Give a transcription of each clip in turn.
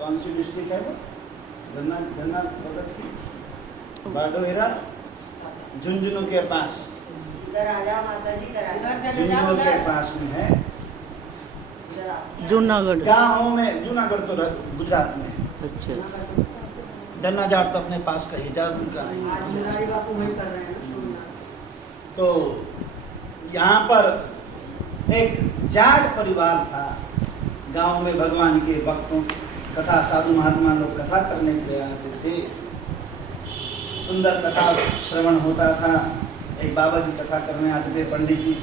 कौन सी डिस्ट्रिक्ट है वो? गन्ना गन्ना भगत की बाडोहिरा झुंझुनू के पास, इधर आ जाओ माता जी, इधर आ जाओ। झुंझुनू के पास में है। जूनागढ़ गाँव में, जूनागढ़ तो गुजरात में है। अच्छा। धन्ना जाट तो अपने पास का ही जात उनका है। आज मुरारी बापू वही कर रहे हैं ना। तो यहाँ पर एक जाट परिवार था। गांव में भगवान के भक्तों कथा, साधु महात्मा लोग कथा करने के लिए आते थे। सुंदर कथा श्रवण होता था। एक बाबा जी कथा करने आते थे, पंडित जी।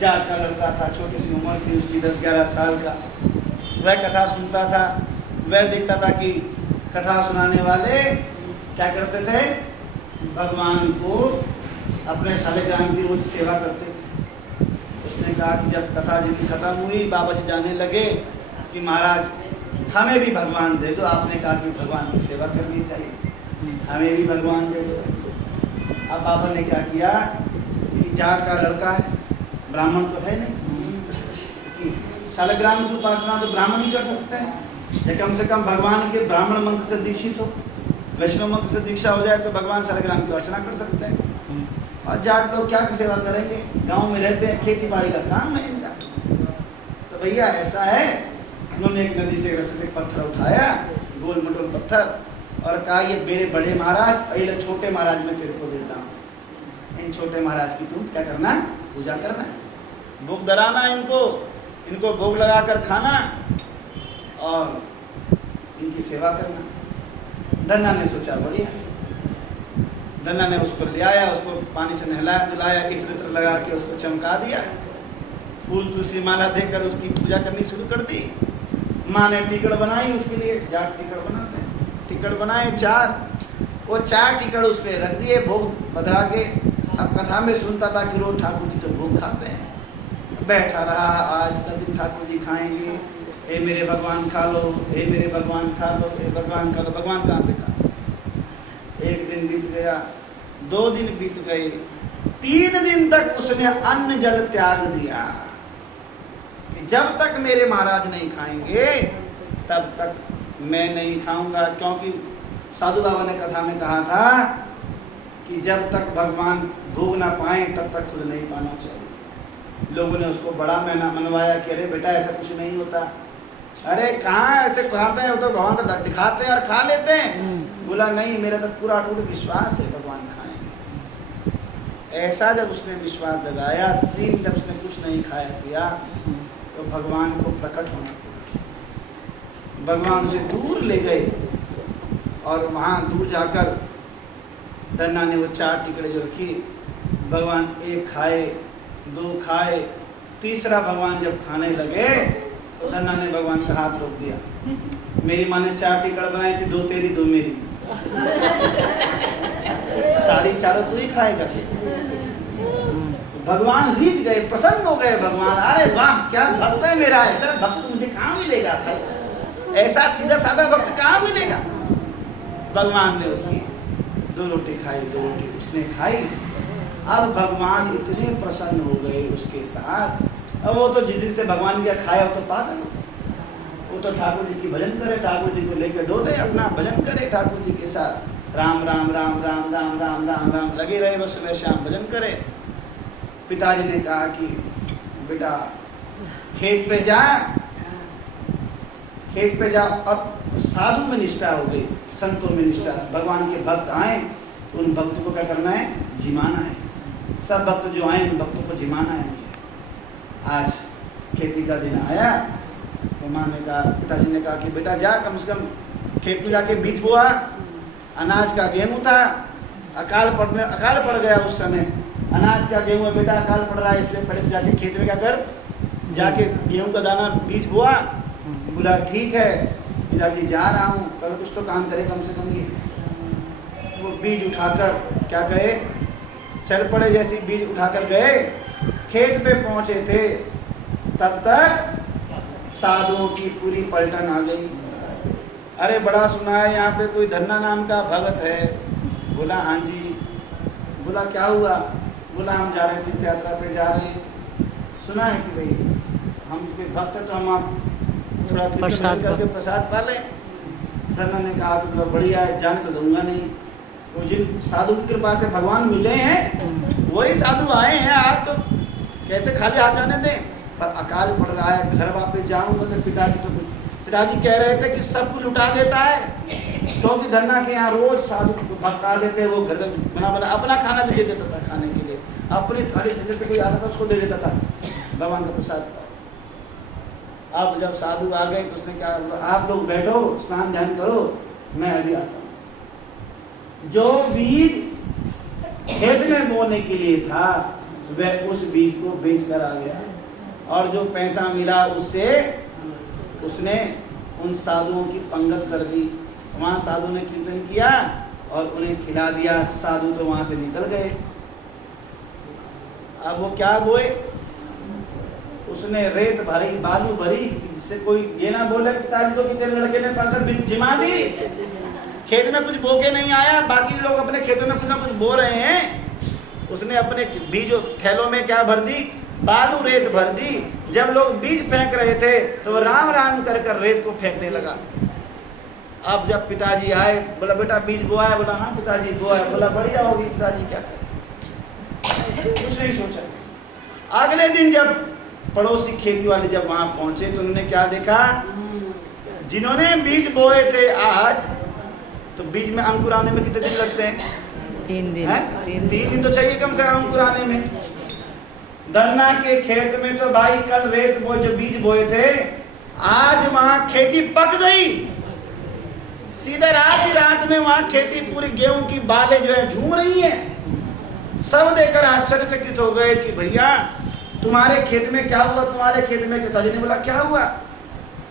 जाट का लड़का था, छोटी सी उम्र थी उसकी, 10-11 साल का। वह कथा सुनता था। वह देखता था कि कथा सुनाने वाले क्या करते थे, भगवान को अपने शालिग्राम की रोज सेवा करते थे। उसने कहा कि जब कथा जितनी खत्म हुई, बाबा जी जाने लगे कि महाराज हमें भी भगवान दे दो। आपने कहा कि भगवान की सेवा करनी चाहिए, हमें भी भगवान दे दो। अब बाबा ने क्या किया कि जाट का लड़का है, ब्राह्मण तो है नहीं, शालिग्राम की उपासना तो ब्राह्मण ही कर सकते हैं, या कम से कम भगवान के ब्राह्मण मंत्र से दीक्षित हो, वैष्णव मंत्र से दीक्षा हो जाए तो भगवान शालिग्राम की अर्चना कर सकते हैं। और जाट लोग क्या सेवा करेंगे, गांव में रहते हैं, खेती बाड़ी का काम है इनका। तो भैया ऐसा है, उन्होंने एक नदी से रस्ते से पत्थर उठाया, गोल मटोल पत्थर, और कहा ये मेरे बड़े महाराज, पहले छोटे महाराज मैं तेरे को देता हूँ। इन छोटे महाराज की तुम क्या करना, पूजा करना, भोग धराना, इनको भोग लगा कर खाना और इनकी सेवा करना। धन्ना ने सोचा बढ़िया। धन्ना ने उसको ले आया, उसको पानी से नहलाया धुलाया, इत्र लगा के उसको चमका दिया, फूल तुलसी माला देकर उसकी पूजा करनी शुरू कर दी। माँ ने टिकड़ बनाई उसके लिए, जाट टिकड़ बनाते हैं, टिकड़ बनाए 4, वो 4 टिकड़ उस पर रख दिए भोग बदरा के। अब कथा में सुनता था कि रोज ठाकुर जी तो भोग खाते हैं। बैठा रहा, आज का दिन ठाकुर जी खाएंगे, ए मेरे भगवान खा लो, ए मेरे भगवान खा लो, ए भगवान खा लो। भगवान कहाँ से खा? एक दिन बीत गया, 2 दिन बीत गए, 3 दिन तक उसने अन्न जल त्याग दिया। जब तक मेरे महाराज नहीं खाएंगे तब तक मैं नहीं खाऊंगा, क्योंकि साधु बाबा ने कथा में कहा था कि जब तक भगवान भोग ना पाए तब तक खुद नहीं पाना चाहिए। लोगों ने उसको बड़ा मनवाया कि अरे बेटा ऐसा कुछ नहीं होता। अरे कहाँ ऐसे खाते हैं, वो तो भगवान को दिखाते हैं और खा लेते हैं। बोला नहीं, मेरा तो पूरा अटूट विश्वास है भगवान खाएंगे। ऐसा जब उसने विश्वास लगाया, 3 जब उसने कुछ नहीं खाया पिया, तो भगवान को प्रकट होना पड़ा। भगवान उसे दूर ले गए और वहाँ दूर जाकर धन्ना ने वो 4 टिकड़े जो रखी, भगवान 1 खाए, 2 खाए, तीसरा भगवान जब खाने लगे तो धन्ना ने भगवान का हाथ रोक दिया। मेरी माँ ने 4 टिकड़ बनाई थी, 2 तेरी 2 मेरी, सारी 4 तू ही खाएगा। भगवान रीझ गए, प्रसन्न हो गए भगवान। अरे वाह क्या भक्त है मेरा, ऐसा भक्त मुझे कहाँ मिलेगा भाई, ऐसा सीधा साधा भक्त कहाँ मिलेगा। भगवान ने उसकी 2 रोटी खाई, 2 रोटी उसने खाई। अब भगवान इतने प्रसन्न हो गए उसके साथ। अब वो तो जिस दिन से भगवान का खाया वो तो पागल हो गए। वो तो ठाकुर जी की भजन करे, ठाकुर जी को लेकर डोले, अपना भजन करे ठाकुर जी के साथ, राम राम राम राम राम राम राम राम लगे रहे, बस सुबह शाम भजन करे। पिताजी ने कहा कि बेटा खेत पे जा, खेत पे जा। अब साधु में निष्ठा हो गई, संतों में निष्ठा। भगवान के भक्त आए तो उन भक्तों को क्या करना है, जिमाना है। सब भक्त जो आए उन भक्तों को जिमाना है मुझे। आज खेती का दिन आया तो माँ ने कहा, पिताजी ने कहा कि बेटा जा, कम से कम खेत में जाके बीज बोआ। अनाज का गेहूँ था, अकाल पड़ गया उस समय। अनाज का गेहूँ है बेटा, अकाल पड़ रहा है, इसलिए पहले जाके खेत में क्या कर, जाके गेहूँ का दाना बीज बोआ। बोला ठीक है पिताजी जा रहा हूँ, कल कुछ तो काम करे कम से कम ये। वो बीज उठाकर क्या कहे, चल पड़े। जैसे बीज उठाकर गए, खेत पे पहुंचे थे, तब तक साधुओं की पूरी पलटन आ गई। अरे बड़ा सुना है यहाँ पे कोई धन्ना नाम का भगत है। बोला हाँ जी। बोला क्या हुआ? बोला हम जा रहे तीर्थ यात्रा पे जा रहे हैं, सुना है कि भाई हम कोई भक्त है तो हम आप थोड़ा प्रसाद करके प्रसाद पा लें। धन्ना ने कहा तो मतलब बढ़िया है, जाने तो दूंगा नहीं। तो जिन साधु की कृपा से भगवान मिले हैं वही साधु आए हैं, आज तो कैसे खाली हाथ जाने दें। पर अकाल पड़ रहा है, घर वापस जाऊंगा तो पिताजी कह रहे थे कि सब कुछ लुटा देता है, क्योंकि धन्ना के यहाँ रोज साधु भक्त आ देते, वो घर बना अपना खाना भी दे देता था खाने के लिए, अपनी थाली से कोई आता था उसको दे देता था भगवान का प्रसाद। अब जब साधु आ गए तो उसने कहा आप लोग बैठो, स्नान ध्यान करो, मैं अभी आता हूँ। जो बीज खेत में बोने के लिए था वह उस बीज को बेच कर आ गया, और जो पैसा मिला उससे उसने उन साधुओं की पंगत कर दी। वहां साधु ने कीर्तन किया और उन्हें खिला दिया, साधु तो वहां से निकल गए। अब वो क्या बोए, उसने रेत भरी, बालू भरी, जिससे कोई ये ना बोले पिताजी को कि तेरे लड़के ने पंगत जिमा दी। खेत में कुछ बो के नहीं आया, बाकी लोग अपने खेतों में कुछ ना कुछ बो रहे हैं, उसने अपने बीज थैलों में क्या भर दी, बालू रेत भर दी। जब लोग बीज फेंक रहे थे तो वो राम राम कर कर रेत को फेंकने लगा। अब जब पिताजी आए, बोला बेटा बीज बोआ है, बोला हाँ पिताजी बोआ है, बोला बढ़िया होगी पिताजी, क्या करें, कुछ नहीं सोचा। अगले दिन जब पड़ोसी खेती वाले जब वहां पहुंचे तो उन्होंने क्या देखा, जिन्होंने बीज बोए थे आज, तो बीज में अंकुर आने में कितने दिन लगते हैं, 3 दिन। 3 दिन तो चाहिए कम से कम अंकुर आने में। धन्ना के खेत में तो भाई कल रेत बोए, जो बीज बोए थे, आज वहां खेती पक गई। सीधे रात में वहां खेती पूरी गेहूं की बालें जो है झूम रही है। सब देखकर आश्चर्यचकित हो गए कि भैया तुम्हारे खेत में क्या हुआ, तुम्हारे खेत में पिताजी ने बोला क्या हुआ,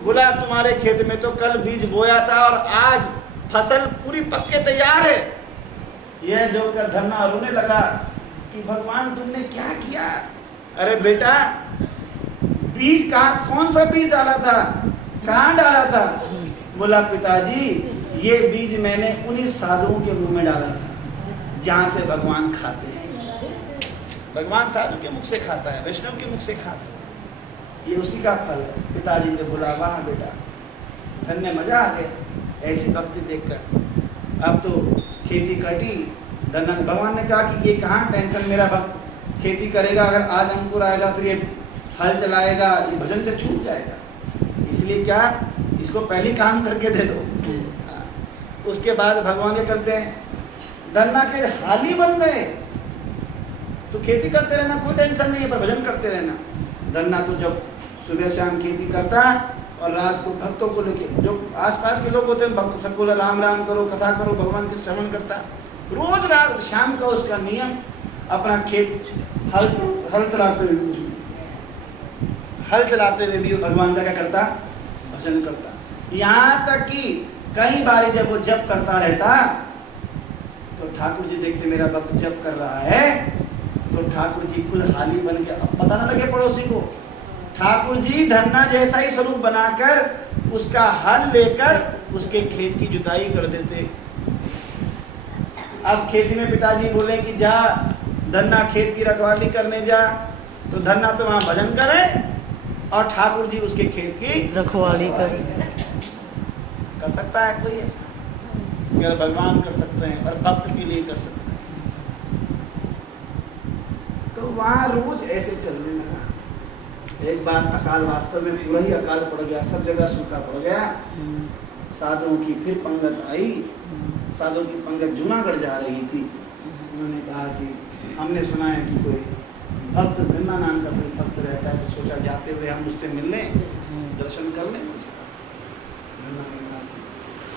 बोला तुम्हारे खेत में तो कल बीज बोया था और आज फसल पूरी पक के तैयार है। यह जोकर धन्ना रोने लगा कि भगवान तुमने क्या किया। अरे बेटा बीज कहाँ, कौन सा बीज डाला था, कहाँ डाला था, बोला पिताजी ये बीज मैंने उन्हीं साधुओं के मुंह में डाला था जहां से भगवान खाते हैं। भगवान साधु के मुख से खाता है, वैष्णव के मुख से खाता है, ये उसी का फल है। पिताजी ने बोला वाह बेटा धन्य, मजा आ गया ऐसी भक्ति देखकर। अब तो खेती कटी, धन्ना भगवान ने कहा कि ये कहाँ टेंशन, मेरा भक्त खेती करेगा, अगर आज अंकुर आएगा फिर ये हल चलाएगा, ये भजन से छूट जाएगा, इसलिए क्या इसको पहले काम करके दे दो। उसके बाद भगवान क्या करते हैं, धन्ना के हाली बन गए, तो खेती करते रहना कोई टेंशन नहीं है, पर भजन करते रहना। धन्ना तो जब सुबह शाम खेती करता और रात को भक्तों को लेके, जो आसपास के लोग होते हैं भक्त सबको राम राम करो, कथा करो, भगवान के श्रवण करता। रोज रात शाम का उसका नियम, अपना खेत हल चलाते हुए भी भगवान का क्या करता, भजन करता। यहाँ तक कि कई बार जब वो जप करता रहता तो ठाकुर जी देखते मेरा भक्त जप कर रहा है, तो ठाकुर जी खुद हाली बन के, अब पता ना लगे पड़ोसी को, ठाकुर जी धन्ना जैसा ही स्वरूप बनाकर उसका हल लेकर उसके खेत की जुताई कर देते। अब खेती में पिताजी बोले कि जा धन्ना खेत की रखवाली करने जा, तो धन्ना तो वहां भजन करे और ठाकुर जी उसके खेत की रखवाली कर सकता है। ऐसा ही ऐसा अगर भगवान कर सकते हैं और भक्त के लिए कर सकते हैं, तो वहां रोज ऐसे चलने लगा। एक बार अकाल, वास्तव में पूरा ही अकाल पड़ गया, सब जगह सूखा पड़ गया। साधुओं की फिर पंगत आई, साधुओं की पंगत जूनागढ़ जा रही थी। उन्होंने कहा कि हमने सुना है कि कोई भक्त धन्ना नाम का कोई भक्त रहता है, तो सोचा जाते हुए हम उससे मिल लें, दर्शन कर लें उसका।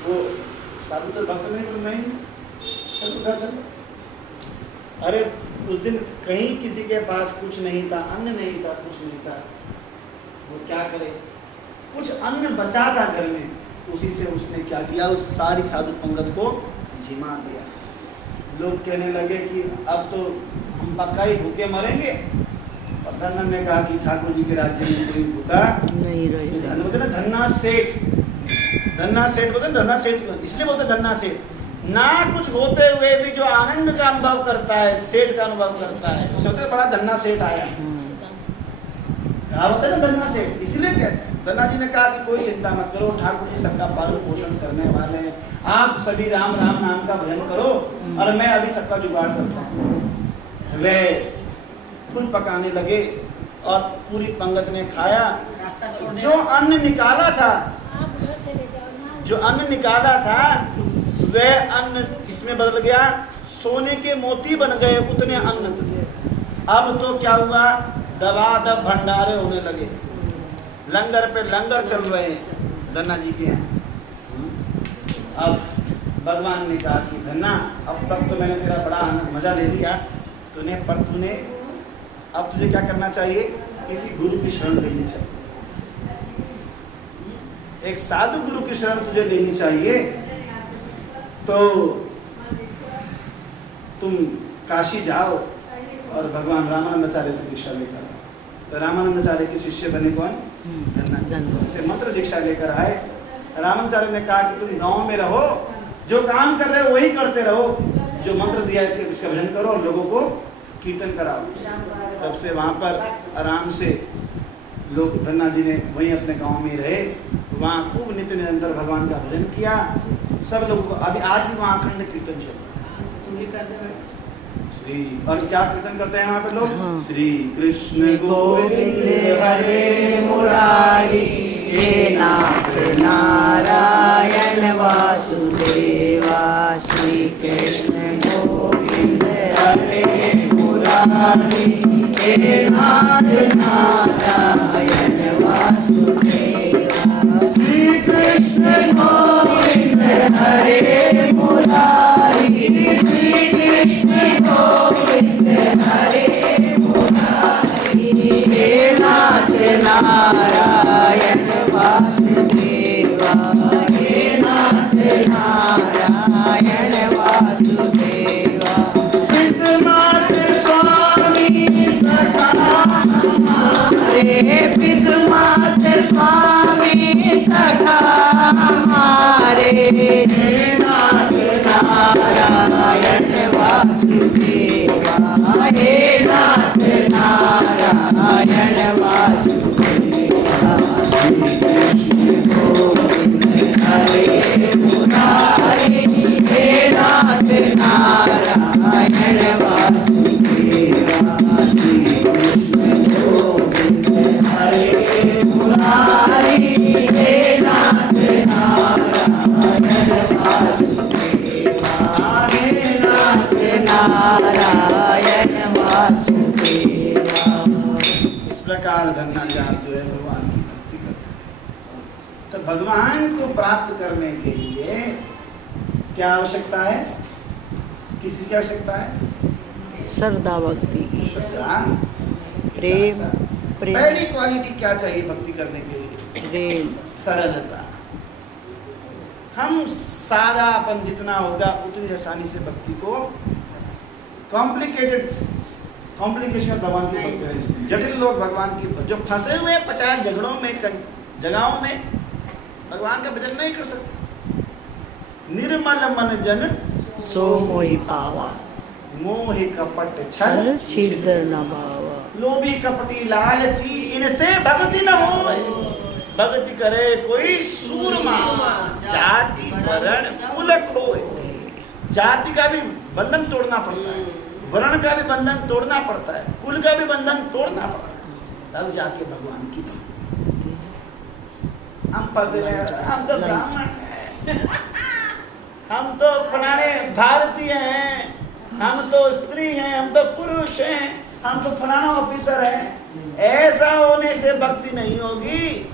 वो साधु तो भक्त नहीं, तो नहीं घर चल। अरे उस दिन कहीं किसी के पास कुछ नहीं था, अन्न नहीं था, कुछ नहीं था, वो क्या करे, कुछ अन्न बचा था घर में, उसी से उसने क्या किया, उस सारी साधु पंगत को झिमा दिया। लोग कहने लगे कि अब तो हम पक्का ही भूखे मरेंगे। और धन्ना ने कहा कि ठाकुर जी के राज्य में कोई भूखा नहीं रहे। धन्ना सेठ, धन्ना सेठ बोलते, धन्ना सेठ इसलिए बोलते धन्ना सेठ, ना कुछ होते हुए भी जो आनंद का अनुभव करता है, सेठ का अनुभव करता है, उसे होते बड़ा धन्ना सेठ आया। कहा होता है ना धन्ना सेठ, इसलिए कहते हैं। धन्ना जी ने कहा कि कोई चिंता मत करो, ठाकुर जी सबका पालन पोषण करने वाले हैं, आप सभी राम राम नाम का भजन करो और मैं अभी सबका जुगाड़ करता हूँ। वे फूल पकाने लगे और पूरी पंगत ने खाया। जो अन्न निकाला था वह अन्न किसमें बदल गया? सोने के मोती बन गए, उतने अन्न थे। अब तो क्या हुआ? दबादब भंडारे होने लगे, लंगर पे लंगर चल रहे हैं धन्ना जी के यहाँ। अब भगवान ने कहा कि धन्ना, अब तक तो मैंने तेरा बड़ा मजा ले लिया तूने, पर तूने अब तुझे क्या करना चाहिए? किसी गुरु की शरण लेनी चाहिए, एक साधु गुरु की शरण तुझे लेनी चाहिए। तो तुम काशी जाओ और भगवान रामानंदाचार्य से दीक्षा लेकर। तो रामानंदाचार्य के शिष्य बने कौन? धन्ना। से मंत्र दीक्षा लेकर आए। रामानंदाचार्य ने कहा कि तुम गांव में रहो, जो काम कर रहे हो वही करते रहो, जो मंत्र दिया इसके भजन करो और लोगों को कीर्तन कराओ। तब से वहाँ पर आराम से लोग, धन्ना जी ने वहीं अपने गांव में रहे, वहाँ खूब नित्य निरंतर भगवान का भजन किया। सब लोगों को अभी आज भी वहाँ अखंड कीर्तन चल रहा है। श्री, और क्या कीर्तन करते हैं वहाँ पे लोग? श्री कृष्ण गोविंद हरे मुरारी, हे नाथ नारायण वासुदेवा, श्री कृष्ण गोविंद हरे मुरारी, हे नाथ नारायण वासुदेवा, श्री कृष्ण गोविंद हरे मुरारी, श्री कृष्ण गोविंद हरे मुरारी, हे नाथ नारायण वासुदेवा, हे नाथ नारायण वासुदेवा, पितृमातृ स्वामी सखा हमारे, पितृमातृ स्वामी सखा हमारे, हे नाथ नारायण वासुदेवा, हे नाथ नारायण वासुदेवा, श्री कृष्ण गोविंद हरे मुरारी, हे नाथ नारायण वासुदेवा, श्री कृष्ण गोविंद हरे मुरारी, हे नाथ नारायण वासुदेवा, हे नाथ नारायण वासुदेवा। इस प्रकार धन्ना जी आप जो है भगवान की भक्ति करते हैं। तो भगवान को प्राप्त करने के लिए क्या आवश्यकता है? किस चीज की आवश्यकता है? श्रद्धा भक्ति, श्रद्धा, प्रेम, प्रेम। पहली क्वालिटी क्या चाहिए भक्ति करने के लिए? प्रेम, सरलता। हम सादापन जितना होगा उतनी आसानी से भक्ति को कॉम्प्लिकेशन भगवान की भक्ति है। जटिल लोग भगवान की, जो फंसे हुए 50 झगड़ों में, जगहों में, भगवान का भजन नहीं कर सकते। निर्मल मन जन सो मोहि पावा, मोहि कपट छल छिद्र न भावा, लोभी कपटी लालची इनसे भक्ति न हो। भक्ति करे कोई सूरमा, जाति वर्ण कुल खोए। जाति का भी बंधन तोड़ना पड़ता है, वर्ण का भी बंधन तोड़ना पड़ता है, कुल का भी बंधन तोड़ना पड़ता है, तब जाके भगवान की भक्ति। हम फंसे हम तो ब्राह्मण हैं, हम तो फलाने भारतीय हैं, हम तो स्त्री हैं, हम तो पुरुष हैं, हम तो फलाना ऑफिसर हैं। ऐसा होने से भक्ति नहीं होगी।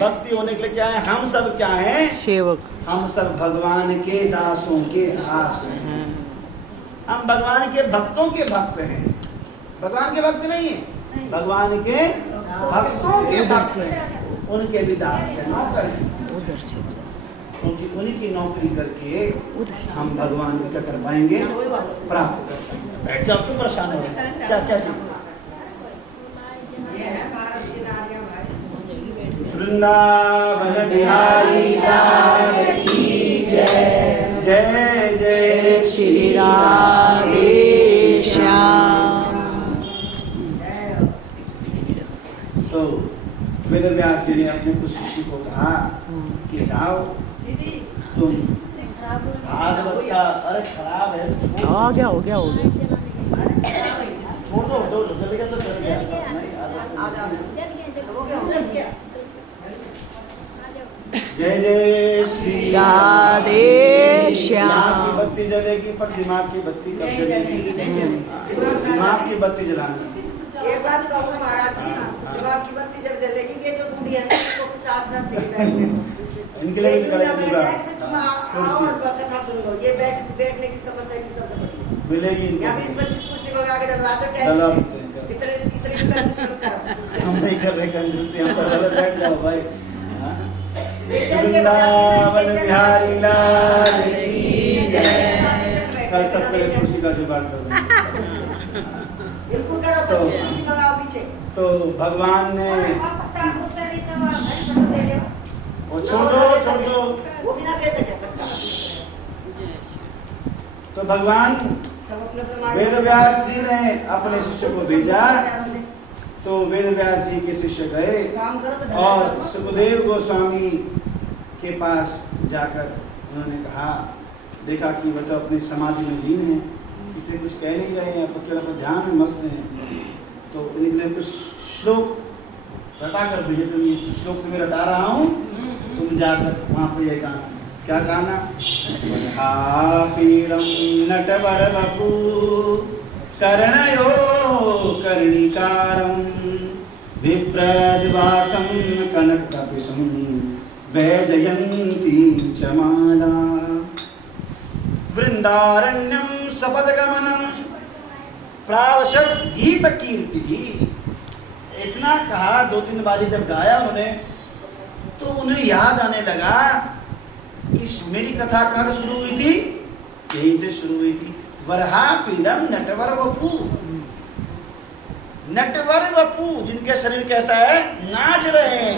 भक्ति होने के लिए क्या है? हम सब क्या हैं? सेवक। हम सब भगवान के दासों के दास हैं। हम भगवान के भक्तों के भक्त हैं। भगवान के भक्त नहीं है, भगवान के भक्तों के भक्त हैं। उनके भी दास हैं, नौकर हैं। उधर से क्योंकि उन्हीं की नौकरी करके उधर से हम भगवान को क्या कर पाएंगे? प्राप्त कर पाएंगे। बैठ जाओ, क्यों परेशान हो? क्या क्या चीज? वृंदावन बिहारी लाल की जय, जय जय श्री राधे श्याम। तो वेद व्यास जी ने अपने कुछ शिष्य को कहा कि जाओ तुम भागवत का, अरे खराब है तो छोड़ हो गया हो गया हो गया। छोड़ दो जल्दी का तो चल गया नहीं, जय जय श्री राधे दिमाग की श्याम। बत्ती जलेगी पर दिमाग की बत्ती कब जलेगी? दिमाग की बत्ती जलानी। एक बात कहूँ महाराज जी, दिमाग की बत्ती जब जलेगी, ये जो बूढ़ी है ना, इसको कुछ आसना चाहिए बैठने को। इनके लिए भी दुनिया करेंगे में पूरा। जाए कि तुम आओ और कथा सुन लो, ये बैठने की समस्या की सबसे बड़ी। मिलेगी इनको। या 20-25 कुर्सी मंगा के डलवा दो डलवा टेंट देते हैं। से, इतने कंजूसी मत करो। हम नहीं कर रहे कंजूसी, हम तो बोले बैठ जाओ भाई। हाँ? बेचैन के वृंदावन बेचैन बिहारी लाल की जय। जय। कल सब पहले खुशी का जुगाड़ कर देंगे। बिल्कुल करो, तो- 25 कुर्सी मंगाओ पीछे। तो भगवान ने वो छोड़ दो वो भी ना दे सके पट्टा। तो भगवान सब अपने वेद व्यास जी ने अपने शिष्य को भेजा। तो वेद व्यास जी के शिष्य गए काम करो तो और सुखदेव गोस्वामी के पास जाकर उन्होंने कहा, देखा कि वह तो अपनी समाधि में लीन है, किसी कुछ कह नहीं रहे हैं, केवल अपने ध्यान में मस्त हैं। तो इन्होंने कुछ श्लोक रटा कर भेजे, तुम ये श्लोक तुम्हें रटा रहा हूँ, तुम जाकर वहाँ पर ये गाना। क्या गाना? पीड़म नटवर बपू कर्णयो कर्णिकारं विप्रद्वासं कनककपिशं वैजयन्ती च माला वृंदारण्यं सपदगमनं प्रावशत गीत कीर्ति। इतना कहा, 2-3 बारी जब गाया उन्हें, तो उन्हें याद आने लगा कि मेरी कथा कहाँ से शुरू हुई थी? यहीं से शुरू हुई थी। वरहा पीड़म नटवर वपू। नटवर वपू, जिनके शरीर कैसा है? नाच रहे हैं।